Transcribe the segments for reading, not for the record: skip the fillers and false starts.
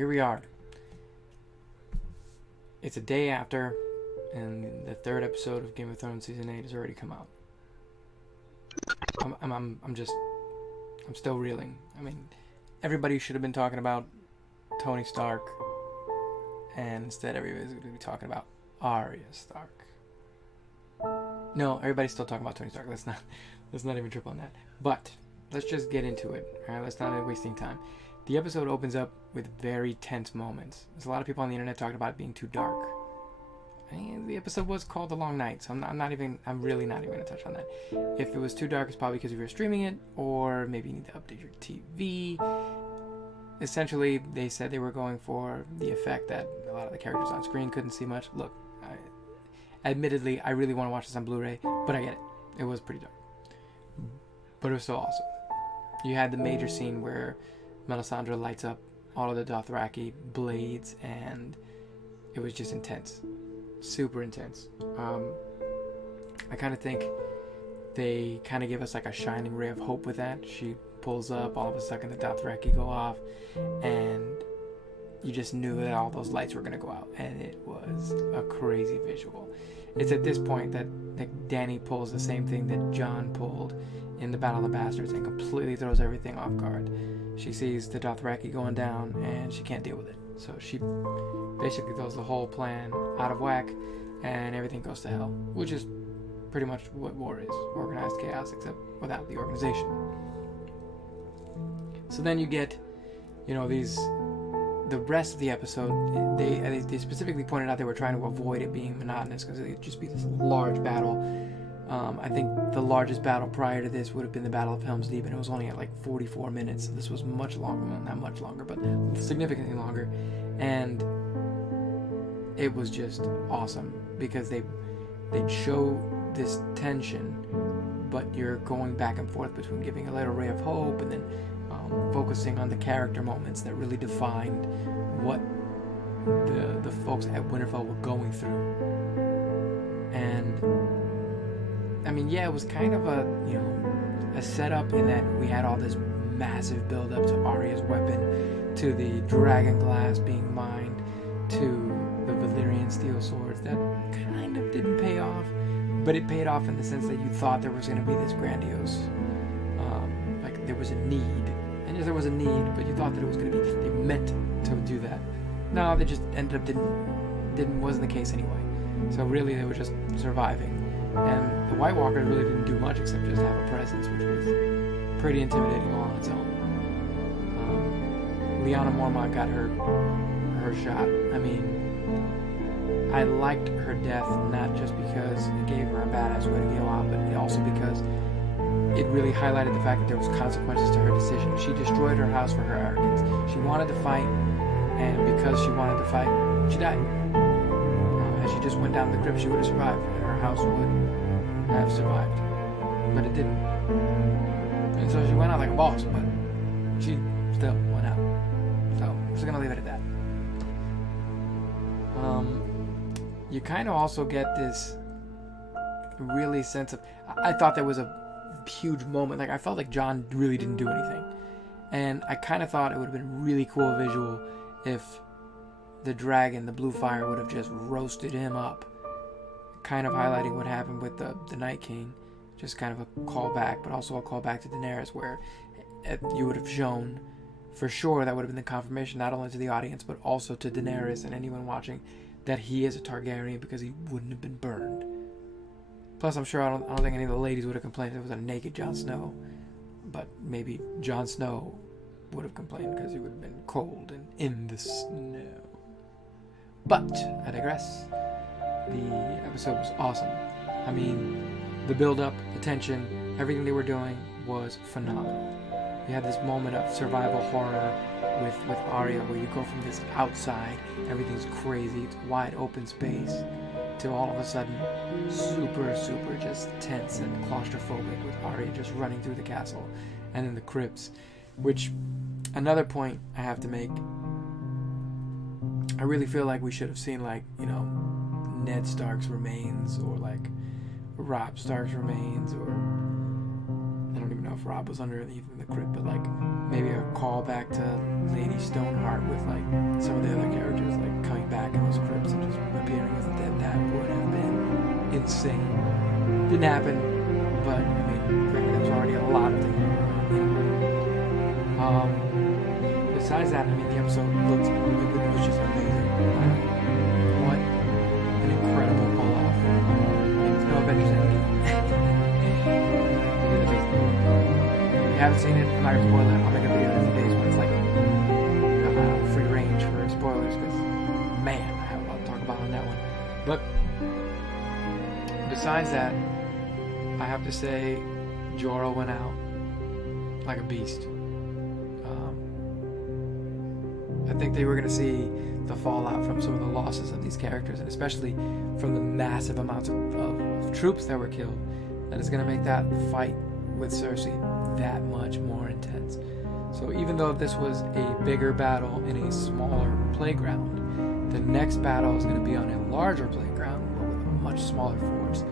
here we are. It's a day after, and the third episode of Game of Thrones season 8 has already come out. I'm still reeling. I mean, everybody should have been talking about Tony Stark, and instead everybody's going to be talking about Arya Stark. No, everybody's still talking about Tony Stark. Let's not even trip on that. But let's just get into it. All right, let's not be wasting time. The episode opens up with very tense moments. There's a lot of people on the internet talking about it being too dark. I mean, the episode was called The Long Night, so I'm really not even going to touch on that. If it was too dark, it's probably because you were streaming it, or maybe you need to update your TV. Essentially, they said they were going for the effect that a lot of the characters on screen couldn't see much. Look, admittedly, I really want to watch this on Blu-ray, but I get it. It was pretty dark. But it was so awesome. You had the major scene where Melisandre lights up all of the Dothraki blades, and it was just intense. Super intense. I kind of think they kind of give us like a shining ray of hope with that. She pulls up, all of a sudden the Dothraki go off, and you just knew that all those lights were going to go out, and it was a crazy visual. It's at this point that Dany pulls the same thing that Jon pulled in the Battle of the Bastards and completely throws everything off guard. She sees the Dothraki going down, and she can't deal with it. So she basically throws the whole plan out of whack, and everything goes to hell, which is pretty much what war is. Organized chaos, except without the organization. So then you get, the rest of the episode, they specifically pointed out they were trying to avoid it being monotonous because it would just be this large battle. I think the largest battle prior to this would have been the Battle of Helm's Deep, and it was only at like 44 minutes. So this was much longer, well, not much longer, but significantly longer. And it was just awesome because they'd show this tension, but you're going back and forth between giving a little ray of hope and then focusing on the character moments that really defined what the folks at Winterfell were going through. And I mean, yeah, it was kind of a setup in that we had all this massive build up to Arya's weapon, to the dragon glass being mined, to the Valyrian steel swords that kind of didn't pay off, but it paid off in the sense that you thought there was going to be this grandiose, like there was a need. And yes, there was a need, but you thought that it was going to be, they meant to do that. No, they just ended up wasn't the case anyway. So really they were just surviving. And the White Walkers really didn't do much except just have a presence, which was pretty intimidating all on its own. Lyanna Mormont got her shot. I mean, I liked her death not just because it gave her a badass way to go out, but also because it really highlighted the fact that there was consequences to her decision. She destroyed her house for her arrogance. She wanted to fight, and because she wanted to fight, she died. As she just went down the crypt, she would have survived, and her house would have survived. But it didn't. And so she went out like a boss, but she still went out. So I'm just going to leave it at that. You kind of also get this really sense of... I thought there was a huge moment. Like, I felt like Jon really didn't do anything. And I kind of thought it would have been really cool visual if the dragon, the blue fire, would have just roasted him up. Kind of highlighting what happened with the Night King. Just kind of a callback, but also a callback to Daenerys, where you would have shown, for sure, that would have been the confirmation not only to the audience, but also to Daenerys and anyone watching, that he is a Targaryen because he wouldn't have been burned. Plus, I'm sure I don't think any of the ladies would have complained if it was a naked Jon Snow. But maybe Jon Snow would have complained because he would have been cold and in the snow. But, I digress. The episode was awesome. I mean, the build-up, the tension, everything they were doing was phenomenal. You had this moment of survival horror with Arya, where you go from this outside, everything's crazy, it's wide open space, to all of a sudden super just tense and claustrophobic with Arya just running through the castle, and then the crypts. Which, another point I have to make, I really feel like we should have seen, like, Ned Stark's remains, or like Robb Stark's remains, or I don't even know if Rob was underneath in the crypt, but like maybe a callback to Lady Stoneheart with like some of the other characters like coming back in those crypts and just appearing as the dead. That would have been insane. Didn't happen, but I mean, granted, there was already a lot of things going on. Besides that, I mean, the episode it was just amazing. What an incredible pull-off. It's no Avengers Endgame. If you haven't seen it, I'm not gonna spoil it. I'll make a video in a few days when it's like free range for spoilers, because man, I have a lot to talk about on that one. But besides that, I have to say Jorah went out like a beast. I think they were going to see the fallout from some of the losses of these characters, and especially from the massive amounts of troops that were killed, that is going to make that fight with Cersei that much more intense. So even though this was a bigger battle in a smaller playground, the next battle is going to be on a larger playground, but with a much smaller force.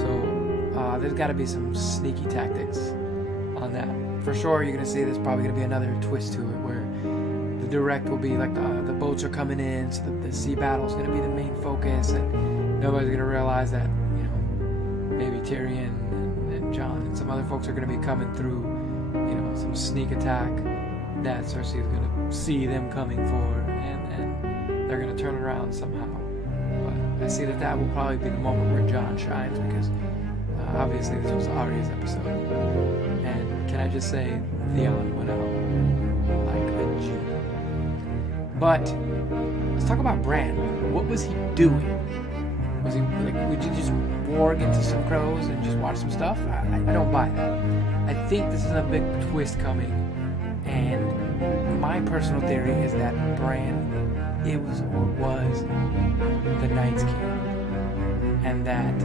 So there's got to be some sneaky tactics on that. For sure, you're going to see there's probably going to be another twist to it, where the direct will be like the boats are coming in, so the sea battle is going to be the main focus, and nobody's going to realize that, you know, maybe Tyrion and Jon and some other folks are going to be coming through, you know, some sneak attack that Cersei is going to see them coming for, and they're going to turn around somehow. But I see that will probably be the moment where Jon shines, because obviously this was Arya's episode, and can I just say, Theon went out like a G. But let's talk about Bran. What was he doing? Was he like, would you just warg into some crows and just watch some stuff? I don't buy that. I think this is a big twist coming, and my personal theory is that Bran was the Night's King, and that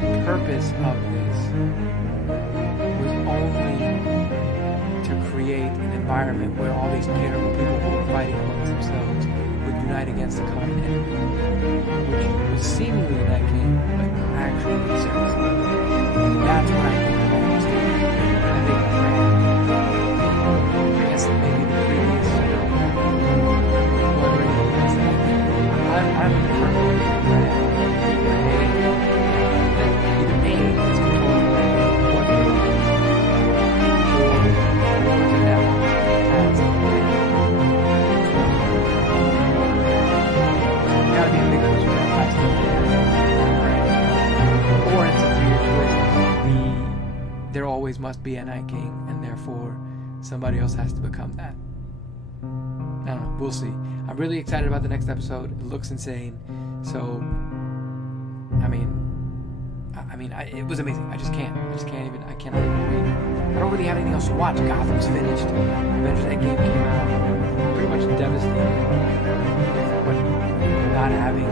the purpose of this was only to create an environment where all these terrible people who were fighting amongst themselves would unite against a common enemy, which was seemingly the Night King, but actually Cersei. That's what I think the whole story is. I think Bran, I guess maybe the previous Blood Rain is that I'm the first one to Bran. Either A is controlling what they want, gotta be a big push for that last or it's a weird twist. There always must be a Night King, and therefore somebody else has to become that. I don't know. We'll see. I'm really excited about the next episode. It looks insane. So, it was amazing. I cannot even wait. I don't really have anything else to watch. Gotham's finished. Avengers Endgame came out. I'm pretty much devastated with not having